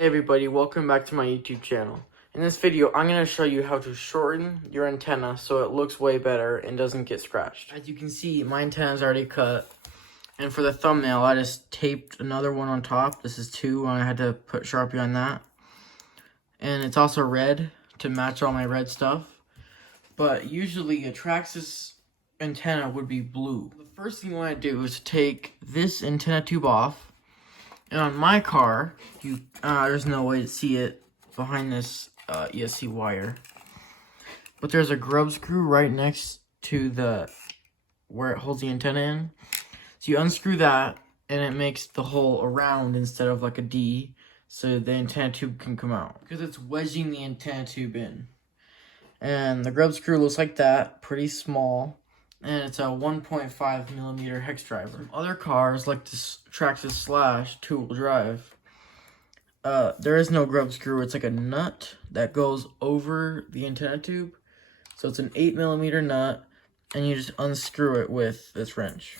Hey everybody, welcome back to my YouTube channel. In this video, I'm going to show you how to shorten your antenna so it looks way better and doesn't get scratched. As you can see, my antenna is already cut. And for the thumbnail, I just taped another one on top. This is 2, and I had to put Sharpie on that. And it's also red to match all my red stuff. But usually a Traxxas antenna would be blue. The first thing you want to do is take this antenna tube off. And on my car, there's no way to see it behind this ESC wire. But there's a grub screw right next to where it holds the antenna in. So you unscrew that, and it makes the hole a round instead of like a D, so the antenna tube can come out. Because it's wedging the antenna tube in. And the grub screw looks like that, pretty small. And it's a 1.5 millimeter hex driver. Some other cars, like this Traxxas Slash 2-wheel drive, there is no grub screw. It's like a nut that goes over the antenna tube. So it's an 8 millimeter nut, and you just unscrew it with this wrench.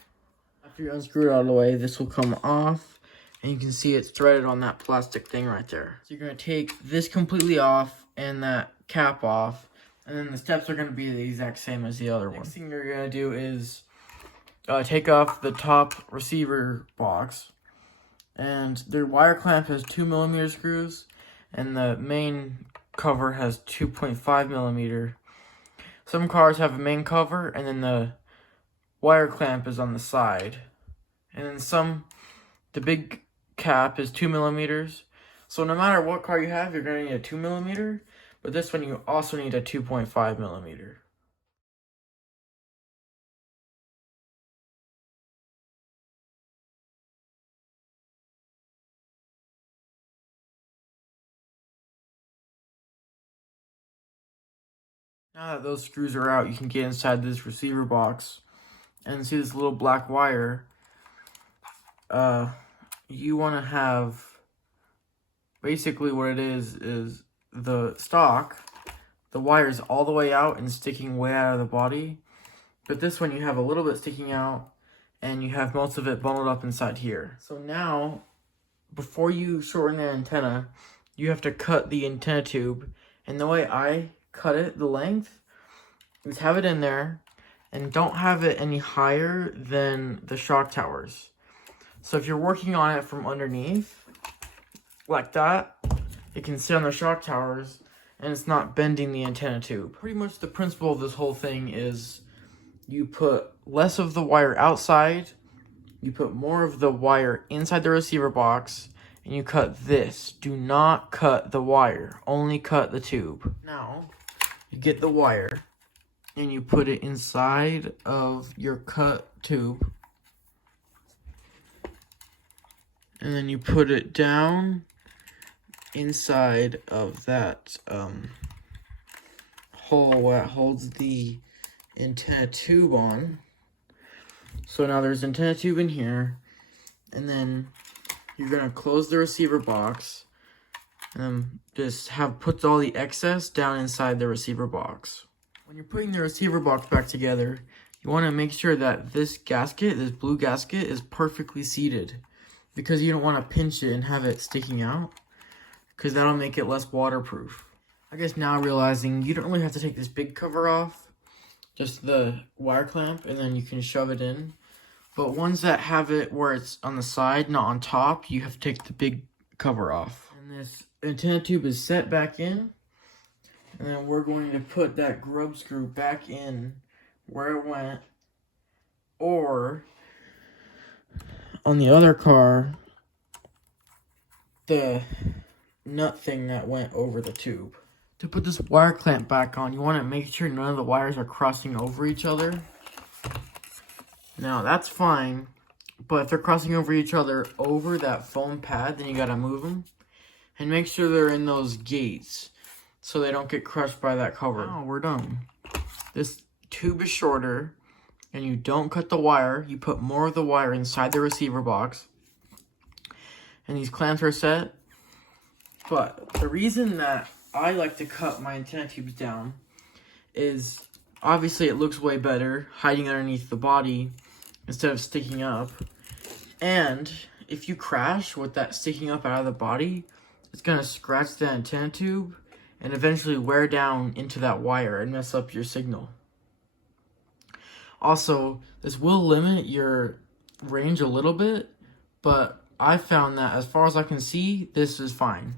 After you unscrew it out of the way, this will come off, and you can see it's threaded on that plastic thing right there. So you're going to take this completely off and that cap off. And then the steps are going to be the exact same as the other one. Next thing you're going to do is take off the top receiver box. And the wire clamp has 2 millimeter screws. And the main cover has 2.5 millimeter. Some cars have a main cover, and then the wire clamp is on the side. And then the big cap is 2 millimeters. So no matter what car you have, you're going to need a 2 millimeter. But this one, you also need a 2.5 millimeter. Now that those screws are out, you can get inside this receiver box and see this little black wire. You want to have, basically what it is the stock, the wire is all the way out and sticking way out of the body. But this one, you have a little bit sticking out, and you have most of it bundled up inside here. So now, before you shorten the antenna, you have to cut the antenna tube. And the way I cut it, the length, is have it in there, and don't have it any higher than the shock towers. So if you're working on it from underneath, like that, it can sit on the shock towers, and it's not bending the antenna tube. Pretty much the principle of this whole thing is you put less of the wire outside, you put more of the wire inside the receiver box, and you cut this. Do not cut the wire, only cut the tube. Now, you get the wire, and you put it inside of your cut tube. And then you put it down inside of that hole that holds the antenna tube on. So now there's antenna tube in here, and then you're gonna close the receiver box, and then just put all the excess down inside the receiver box. When you're putting the receiver box back together, you want to make sure that this gasket, this blue gasket, is perfectly seated, because you don't want to pinch it and have it sticking out, because that'll make it less waterproof. I guess now realizing you don't really have to take this big cover off, just the wire clamp, and then you can shove it in. But ones that have it where it's on the side, not on top, you have to take the big cover off. And this antenna tube is set back in, and then we're going to put that grub screw back in where it went, or on the other car, the nut thing that went over the tube. To put this wire clamp back on, you want to make sure none of the wires are crossing over each other. Now, that's fine, but if they're crossing over each other over that foam pad, then you gotta move them. And make sure they're in those gates so they don't get crushed by that cover. Now, we're done. This tube is shorter, and you don't cut the wire. You put more of the wire inside the receiver box. And these clamps are set. But the reason that I like to cut my antenna tubes down is obviously it looks way better hiding underneath the body instead of sticking up. And if you crash with that sticking up out of the body, it's going to scratch the antenna tube and eventually wear down into that wire and mess up your signal. Also, this will limit your range a little bit, but I found that as far as I can see, this is fine.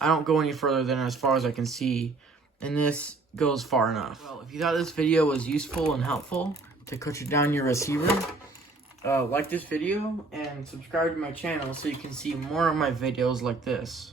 I don't go any further than as far as I can see, and this goes far enough. Well, if you thought this video was useful and helpful to cut down your receiver, like this video and subscribe to my channel so you can see more of my videos like this.